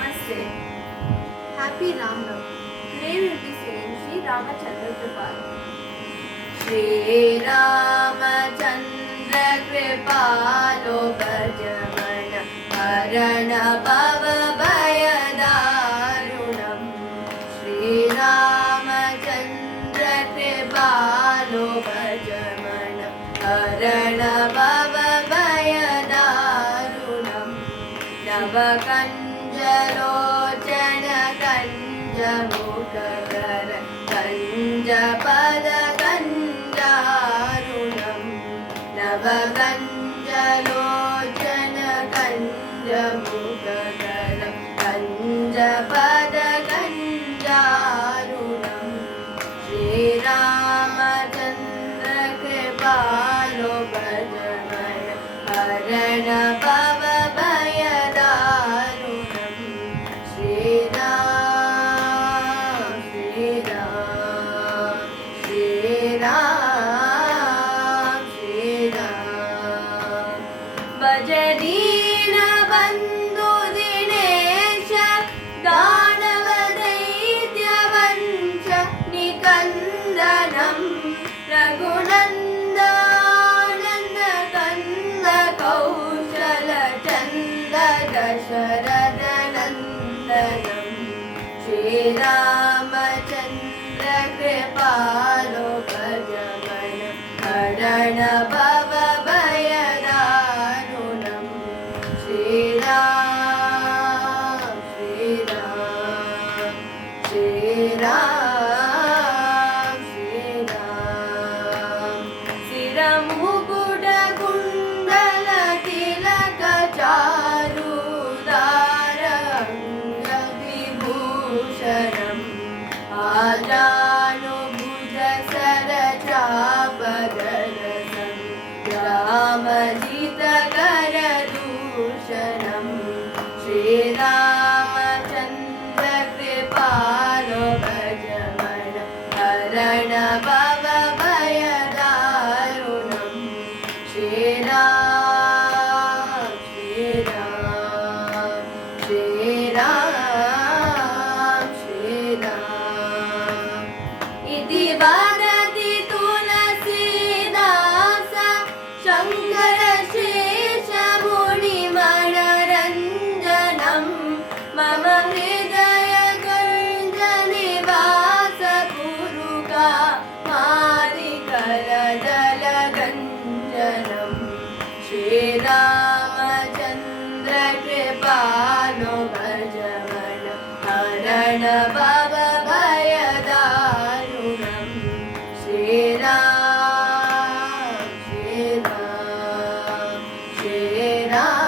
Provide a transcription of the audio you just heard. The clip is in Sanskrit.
Namaste. Happy Ramnavami. Today we will be singing Sri Ramachandra Kripal. Sri Ramachandra Kripalo Bhajamana Harana Bhava Bhayadarunam. Sri Ramachandra Kripalo Bhajamana Harana Bhava Bhayadarunam. Navakanjalochana kanjamukakara kanjapada kanjarunam. Navakanjalochana kanjamukakara kanjapada kanjarunam. Shri Ramachandra Kripalo Bhajamana Harana Bhava Bhayadarunam. Shri Ram, Shri Ram, Shri Ram, Shri Ram. Bhajadina Bandhu Dinesha Danava Daitya Vancha Nikandanam Raghunandananda Kanda Kaushala Chanda Dasharathanandanam. Shri Ramachandra Kripalo Bhajamana Harana Bhava Bhayadarunam. Shri Ram, Shri Ram, Shri Ram, Shri Ram. Siramukuta Kundala Tilaka Charudara Anga Vibhushanam. Ajanubhuja Sarachapadarasam Ramadita Karadushanam. Shri Ramachandra Kripalo Bhajamana Harana Bhava Bhayadarunam. Shri Ram, Shri Ram, Shri Ram, Shri Ram. Iti Bharati Tulasidasa Shankara Shesha Muni Manoranjanam. Mama Hridaya Ganjanivasa Kuruka Marikara Dalaganjanam. Shri Ramachandra Kripalo Bhajamana Harana Bhava Bhayadarunam. Shri Ram, Shri Ram, Shri Ram.